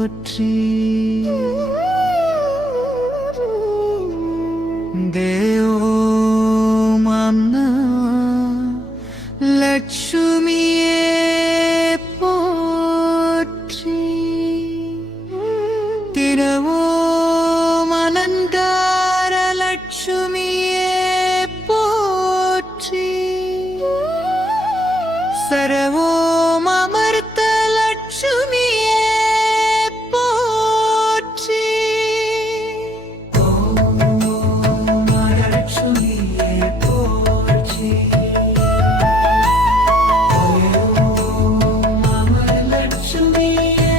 போற்றி தேவோம் அம்மா லட்சுமியே போற்றி திரவோம் அலங்கார லட்சுமியே போற்றி சரவோம் அமர்த்த லட்சுமியே போற்றி ஓம் லட்சுமியே போற்றி ஓம் அமர் லட்சுமியே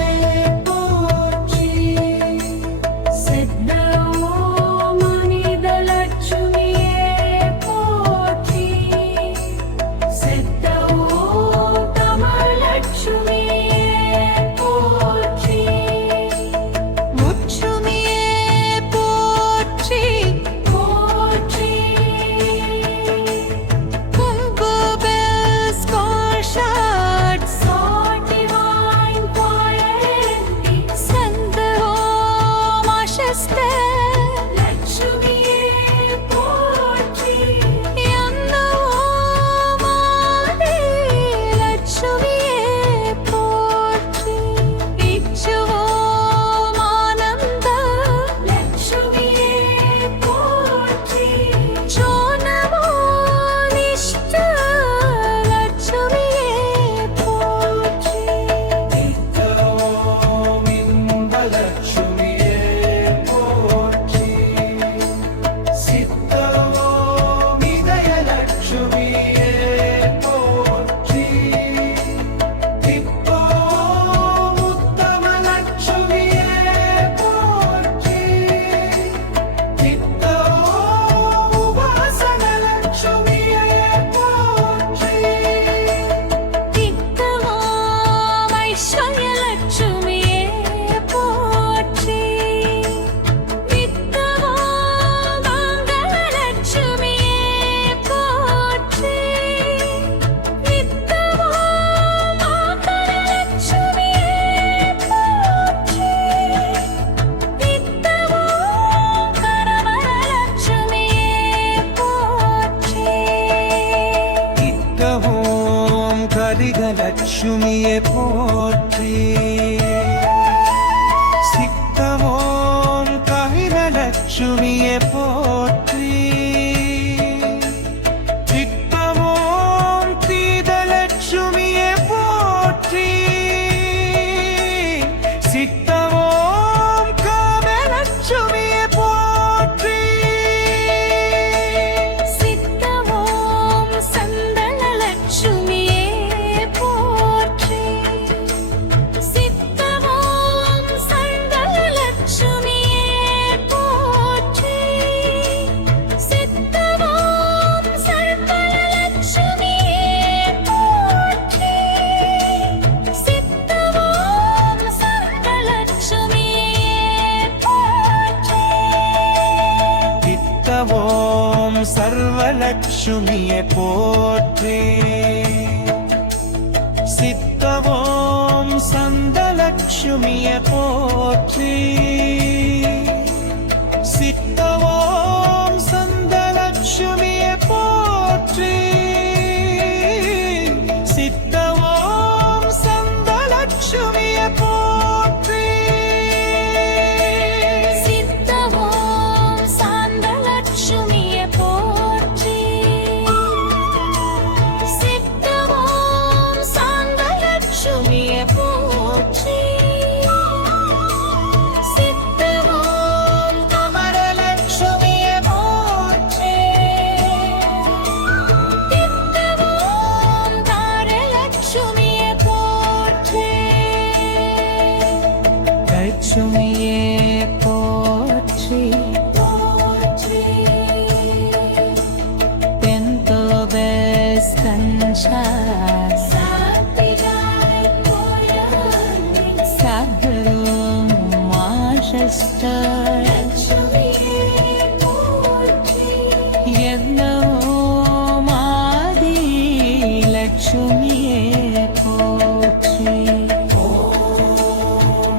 போற்றி சித்த ஓம் அனித லட்சுமியே போற்றி சித்த ஓம் தமிழ் லட்சுமியே போற்றி முச்சுமியே போற்றி போற்றி கும்பு பெல்ஸ் காஷாட்ஸ் Sword divine poetry சந்த ஓம் ஆஷஸ்தே லட்சுமியே போற்றி யன்ன ஓம் ஆதி லட்சுமியே போற்றி இச்சு ஓம் ஆனந்த லட்சுமியே போற்றி சோனமோ நிஷ்ட லட்சுமியே போற்றி ஓம் இன்பலட்சுமியே போற்றி சித்த ஓம் இதயலட்சுமியே போற்றி திப்போம் உத்தமலட்சுமியே போற்றி தித்தோம் உபாசனலட்சுமியே போற்றி தித்தவோம் ஐஸ்வர்யலட்சுமியே போற்றி வித்தவோம் மங்களலட்சுமியே போற்றி வித்தவோம் ஆபரணலட்சுமியே போற்றி வித்தவோம் கரவரலட்சுமியே போற்றி இத்தவோம் கரிகலட்சுமியே போற்றி சித்தவோம் ககிலட்சுமியே போற்றி சித்தவோம் தீதலட்சுமியே போற்றி சித்தவோம் காமலட்சுமியே போற்றி சித்தவோம் சந்தனலட்சுமியே போற்றி சித்தவோம் சந்தனலட்சுமியே போற்றி சித்தவோம் சர்வலட்சுமியே போற்றி சித்தவோம் சர்வலட்சுமியே போற்றி சித்தவோம் சர்வலட்சுமியே போற்றி சித்தவோம் சந்தலட்சுமியே போற்றி சித்தவோம் சந்தலட்சுமியே போற்றி சித்தவோம் சந்தலட்சுமியே போற்றி சித்தவோம் சாந்தலட்சுமியே போற்றி சித்தவோம் சாந்தலட்சுமியே போற்றி சித்தவோம் கமலலட்சுமியே போற்றி சித்தவோம் தாரலட்சுமியே போற்றி லட்சுமியே போற்றி போற்றி Pinto Vescancha சாத்திராய் போயந்தி Sabrum Mashasta லட்சுமியே போற்றி Yedno Madi Lakshmiye Potri ஓம்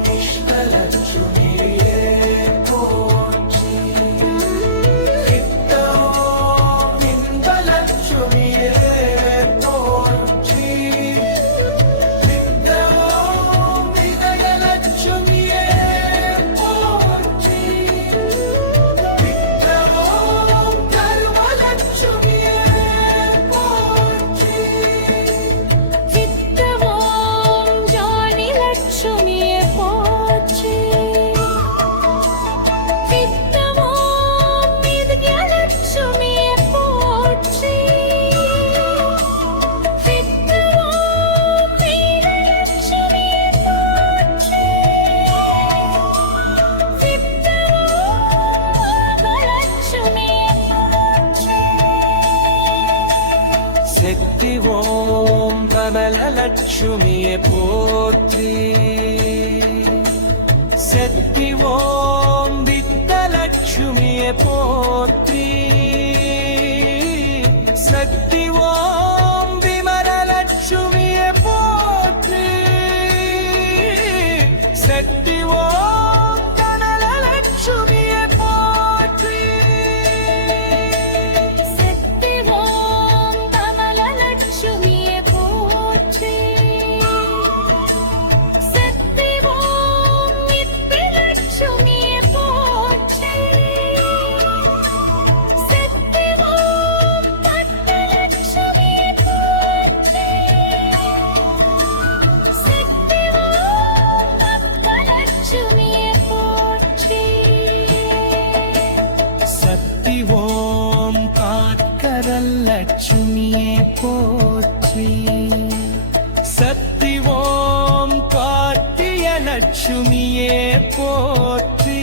லட்சுமியே போற்றி சக்தி ஓம் வித்தலட்சுமியே போற்றி சக்தி ஓம் விமலலட்சுமியே போற்றி சக்தி ஓம் கனலலட்சுமியே போற்றி சக்தி ஓம் கமலலட்சுமியே போற்றி சக்தி ஓம் வித்யலட்சுமியே போற்றி சக்தி ஓம் பட்டலட்சுமியே போற்றி சக்தி ஓம் பக்தலட்சுமியே போற்றி சக்தி ஓம் காக்கரலட்சுமியே போற்றி சக்தி ஓம் காட்டிய லட்சுமியே போற்றி